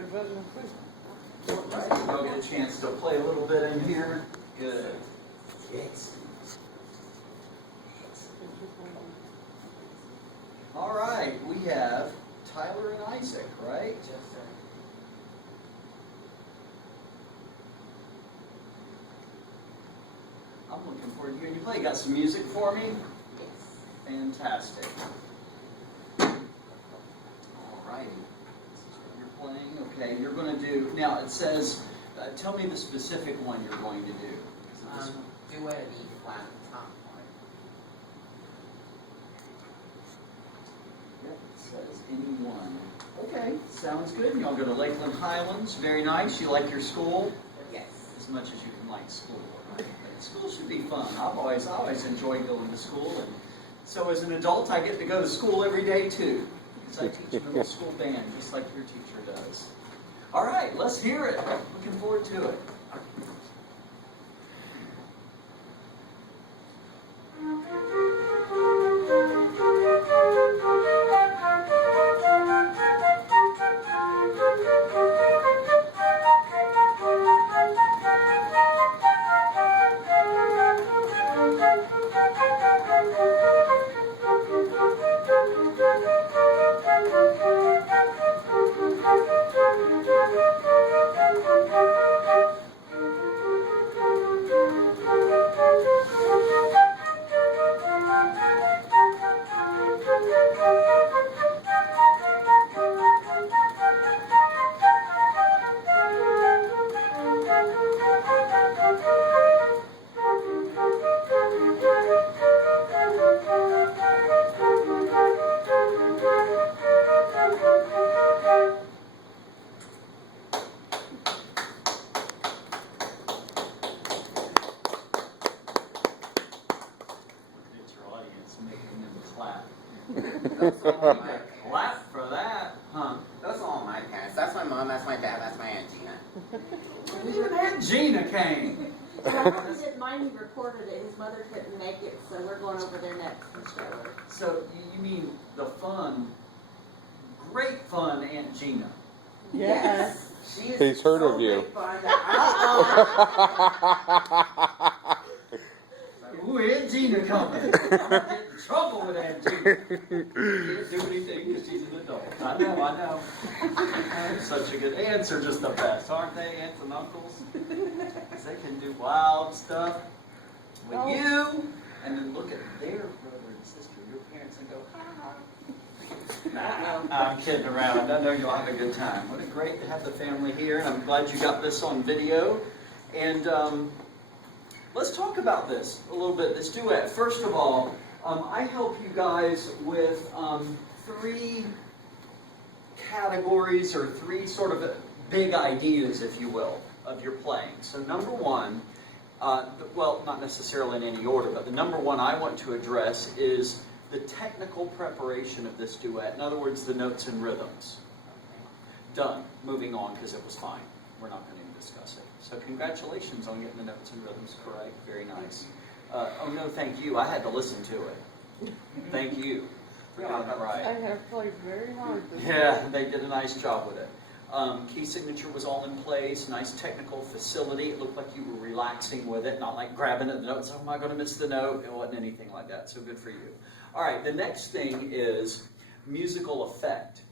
red button and push it. All right, y'all get a chance to play a little bit in here. Good. Yes. All right, we have Tyler and Isaac, right? Yes, sir. I'm looking forward to hearing you play. You got some music for me? Yes. Fantastic. All righty. This is what you're playing. Okay, you're going to do, now it says, tell me the specific one you're going to do. Duet of E flat top part. Yep, it says any one. Okay, sounds good. Y'all go to Lakeland Highlands. Very nice. You like your school? Yes. As much as you can like school, right? But school should be fun. I always enjoyed going to school, and so as an adult, I get to go to school every day too, because I teach middle school band, just like your teacher does. All right, let's hear it. Looking forward to it. Clap for that, huh? Those are all my parents. That's my mom, that's my dad, that's my Aunt Gina. Even Aunt Gina came. He didn't mind, he recorded it. His mother couldn't make it, so we're going over there next and show her. So you mean the fun, great fun Aunt Gina? Yes. She is He's heard so of you. great fun that Ooh, Aunt Gina coming. I'm gonna get in trouble with Aunt Gina. Can't do anything because she's an adult. I know. Such a good aunts are just the best, aren't they? Aunts and uncles. 'Cause they can do wild stuff with you, and then look at their brother and sister, your parents, and go, ha ha. Nah, I'm kidding around. I know you'll have a good time. What a great to have the family here, and I'm glad you got this on video. And let's talk about this a little bit, this duet. First of all, I help you guys with 3 categories or 3 sort of big ideas, if you will, of your playing. So number one, well, not necessarily in any order, but the number one I want to address is the technical preparation of this duet. In other words, the notes and rhythms. Done. Moving on, because it was fine. We're not going to even discuss it. So congratulations on getting the notes and rhythms correct. Very nice. Oh no, thank you. I had to listen to it. Thank you for getting it I right. have played very hard this Yeah, they did a nice job with it. Key signature was all in place. Nice technical facility. It looked like you were relaxing with it, not like grabbing at the notes. Oh, am I going to miss the note? It wasn't anything like that. So good for you. All right, the next thing is musical effect.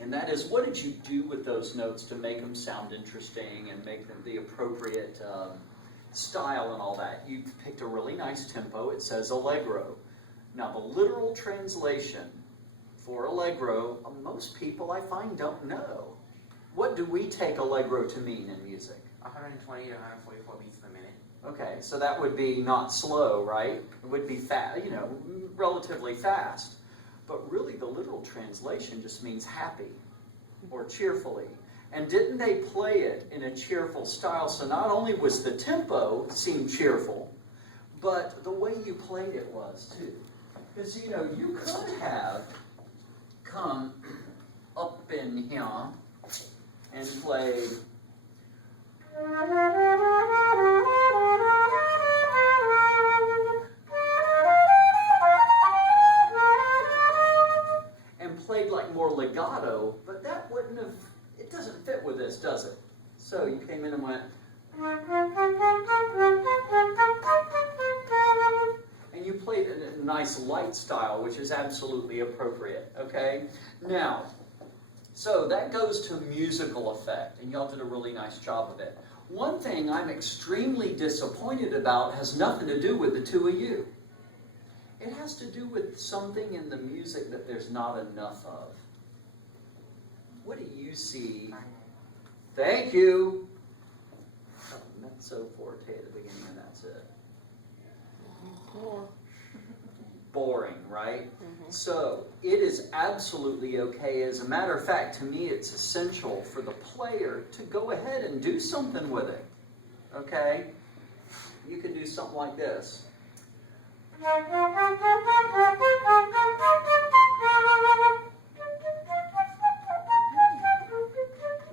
And that is, what did you do with those notes to make them sound interesting and make them the appropriate style and all that? You picked a really nice tempo. It says allegro. Now, the literal translation for allegro, most people I find don't know. What do we take allegro to mean in music? 120 to 144 beats per minute. Okay, so that would be not slow, right? It would be fast, relatively fast. But really, the literal translation just means happy or cheerfully. And didn't they play it in a cheerful style? So not only was the tempo seemed cheerful, but the way you played it was too. Because, you could have come up in here and played. And played like more legato, but that wouldn't have, it doesn't fit with this, does it? So you came in and went, and you played it in a nice light style, which is absolutely appropriate, okay? Now, so that goes to musical effect, and y'all did a really nice job of it. One thing I'm extremely disappointed about has nothing to do with the two of you. It has to do with something in the music that there's not enough of. What do you see? Thank you. Mezzo forte at the beginning, and that's it. More. Boring, right? So it is absolutely okay. As a matter of fact, to me, it's essential for the player to go ahead and do something with it. Okay? You can do something like this.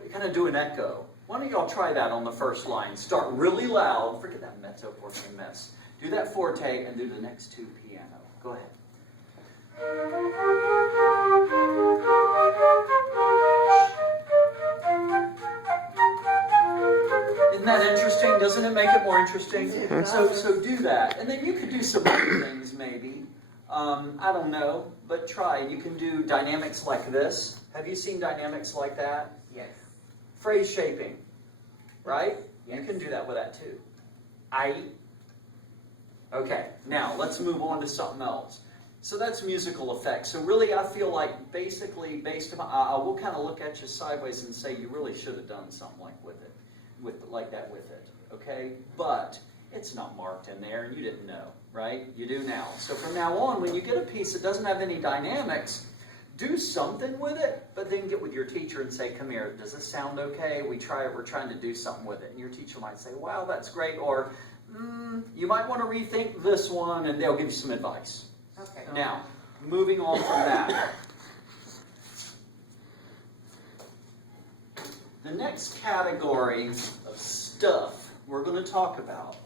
You kind of do an echo. Why don't y'all try that on the first line? Start really loud. Forget that mezzo forte mess. Do that forte and do the next two piano. Go ahead. Isn't that interesting? Doesn't it make it more interesting? So do that. And then you could do some other things maybe. I don't know, but try. You can do dynamics like this. Have you seen dynamics like that? Yes. Phrase shaping, right? Yes. You can do that with that too. Okay, now let's move on to something else. So that's musical effects. So really I feel like basically based on, we'll kind of look at you sideways and say you really should have done something like that with it, okay? But it's not marked in there and you didn't know, right? You do now. So from now on, when you get a piece that doesn't have any dynamics, do something with it, but then get with your teacher and say, come here, does this sound okay? We're trying to do something with it. And your teacher might say, wow, that's great, or you might want to rethink this one, and they'll give you some advice. Okay. Now, moving on from that. The next category of stuff we're going to talk about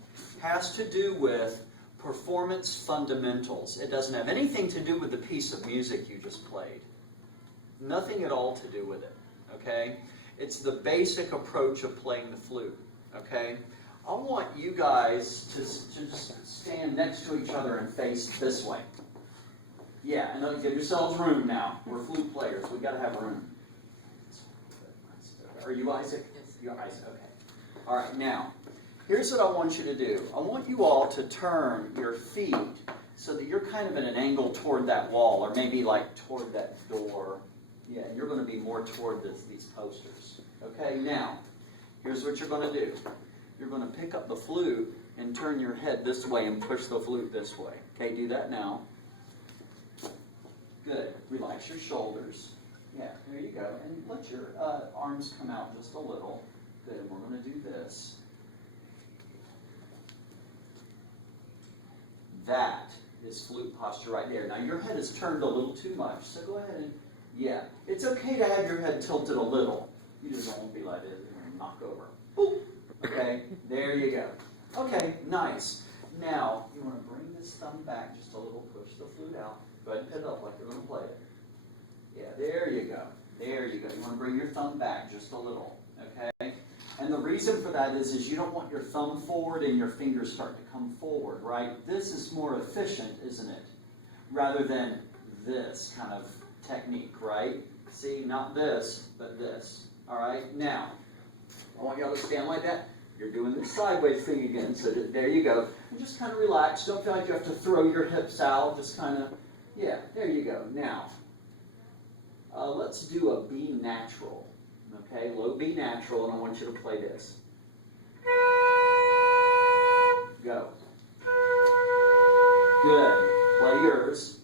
has to do with performance fundamentals. It doesn't have anything to do with the piece of music you just played. Nothing at all to do with it, okay? It's the basic approach of playing the flute, okay? I want you guys to just stand next to each other and face this way. Yeah, and give yourselves room now. We're flute players. We've got to have room. Are you Isaac? Yes. You're Isaac, okay. All right, now, here's what I want you to do. I want you all to turn your feet so that you're kind of at an angle toward that wall, or maybe like toward that door. Yeah, you're going to be more toward these posters. Okay, now, here's what you're going to do. You're going to pick up the flute and turn your head this way and push the flute this way. Okay, do that now. Good. Relax your shoulders. Yeah, there you go. And let your arms come out just a little. Good, and we're going to do this. That is flute posture right there. Now your head is turned a little too much, so go ahead and, yeah. It's okay to have your head tilted a little. You just don't be like this and knock over. Boop. Okay, there you go. Okay, nice. Now, you want to bring this thumb back just a little, push the flute out. Go ahead and pick it up like you're going to play it. Yeah, there you go. There you go. You want to bring your thumb back just a little, okay? And the reason for that is you don't want your thumb forward and your fingers start to come forward, right? This is more efficient, isn't it? Rather than this kind of technique, right? See, not this, but this. All right? Now, I want y'all to stand like that. You're doing the sideways thing again, so there you go. And just kind of relax. Don't feel like you have to throw your hips out. Just kind of, yeah, there you go. Now, let's do a B natural. Okay, low B natural, and I want you to play this. Go. Good. Play yours.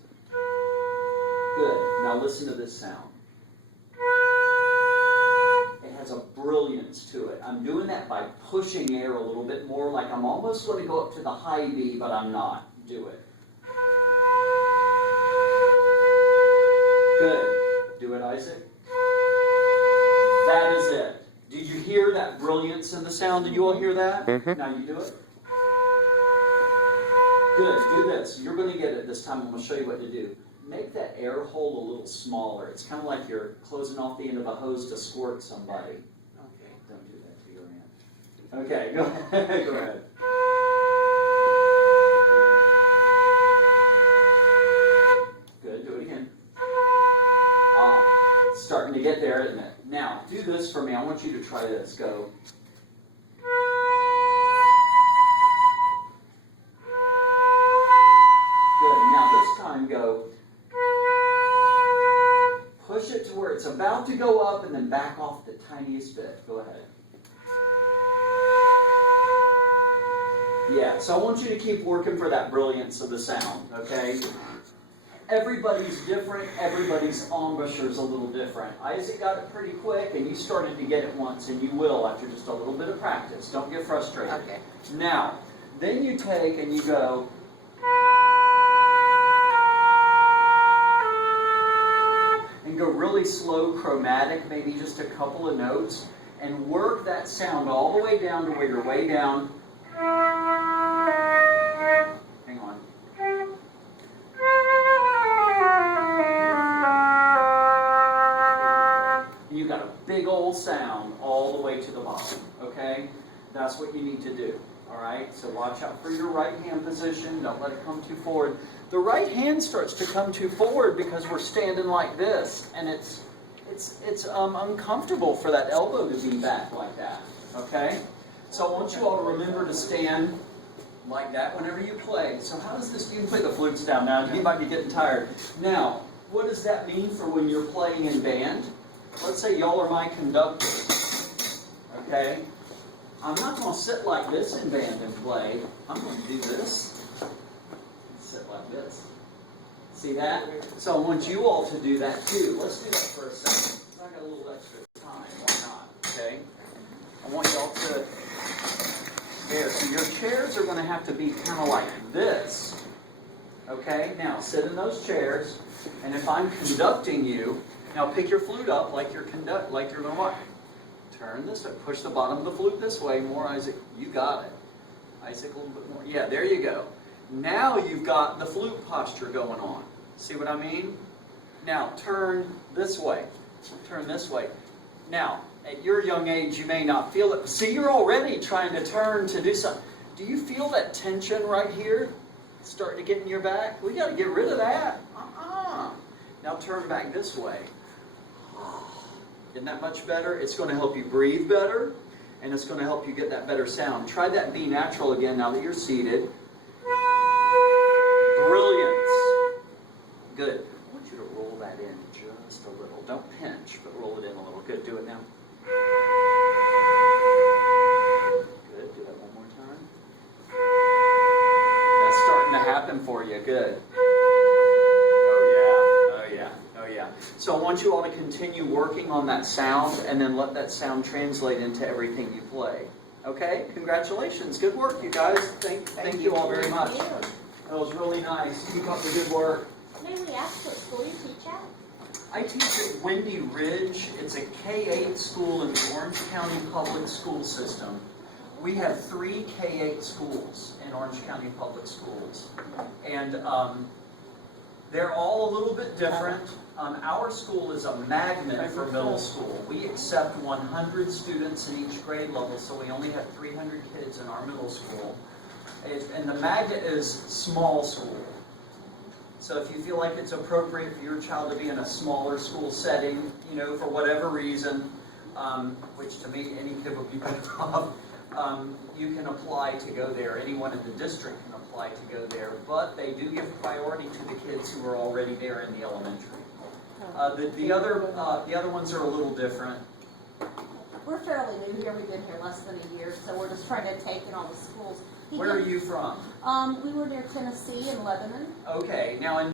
Good. Now listen to this sound. It has a brilliance to it. I'm doing that by pushing air a little bit more, like I'm almost going to go up to the high B, but I'm not. Do it. Good. Do it, Isaac. That is it. Did you hear that brilliance in the sound? Did you all hear that? Now you do it. Good. Do this. You're going to get it this time. I'm going to show you what to do. Make that air hole a little smaller. It's kind of like you're closing off the end of a hose to squirt somebody. Okay, go ahead. Go ahead. Good, do it again. Starting to get there, isn't it? Now, do this for me. I want you to try this. Go. Good. Now, this time go. Push it to where it's about to go up and then back off the tiniest bit. Go ahead. Yeah, so I want you to keep working for that brilliance of the sound, okay? Everybody's different. Everybody's embouchure is a little different. Isaac got it pretty quick, and you started to get it once, and you will after just a little bit of practice. Don't get frustrated. Okay. Now, then you take and you go... and go really slow chromatic, maybe just a couple of notes, and work that sound all the way down to where you're way down. Hang on. You got a big old sound all the way to the bottom, okay? That's what you need to do, all right? So watch out for your right hand position. Don't let it come too forward. The right hand starts to come too forward because we're standing like this, and it's uncomfortable for that elbow to be back like that, okay? So I want you all to remember to stand like that whenever you play. So how does this, you can play the flutes down now, you might be getting tired. Now, what does that mean for when you're playing in band? Let's say y'all are my conductor, okay? I'm not going to sit like this in band and play. I'm going to do this. Sit like this. See that? So I want you all to do that too. Let's do that for a second. I got a little extra time. Why not? Okay? I want y'all to... There. So your chairs are going to have to be kind of like this. Okay? Now, sit in those chairs. And if I'm conducting you, now pick your flute up like you're going to what? Turn this way. Push the bottom of the flute this way. More, Isaac. You got it. Isaac, a little bit more. Yeah, there you go. Now you've got the flute posture going on. See what I mean? Now, turn this way. Turn this way. Now, at your young age, you may not feel it. See, you're already trying to turn to do something. Do you feel that tension right here starting to get in your back? We got to get rid of that. Now turn back this way. Isn't that much better? It's going to help you breathe better, and it's going to help you get that better sound. Try that B natural again now that you're seated. Brilliance. Good. I want you to roll that in just a little. Don't pinch, but roll it in a little. Good. Do it now. Good. Do that one more time. That's starting to happen for you. Good. So I want you all to continue working on that sound and then let that sound translate into everything you play. Okay? Congratulations. Good work, you guys. Thank you all very much. That was really nice. Keep up the good work. May we ask what school you teach at? I teach at Windy Ridge. It's a K-8 school in the Orange County Public School System. We have 3 K-8 schools in Orange County Public Schools. And they're all a little bit different. Our school is a magnet for middle school. We accept 100 students in each grade level, so we only have 300 kids in our middle school. And the magnet is small school. So if you feel like it's appropriate for your child to be in a smaller school setting, you know, for whatever reason, which to me, any kid would be better off, you can apply to go there. Anyone in the district can apply to go there, but they do give priority to the kids who are already there in the elementary. The other ones are a little different. We're fairly new here. We've been here less than a year, so we're just trying to take in all the schools. Where are you from? We were near Tennessee and Lebanon. Okay, now in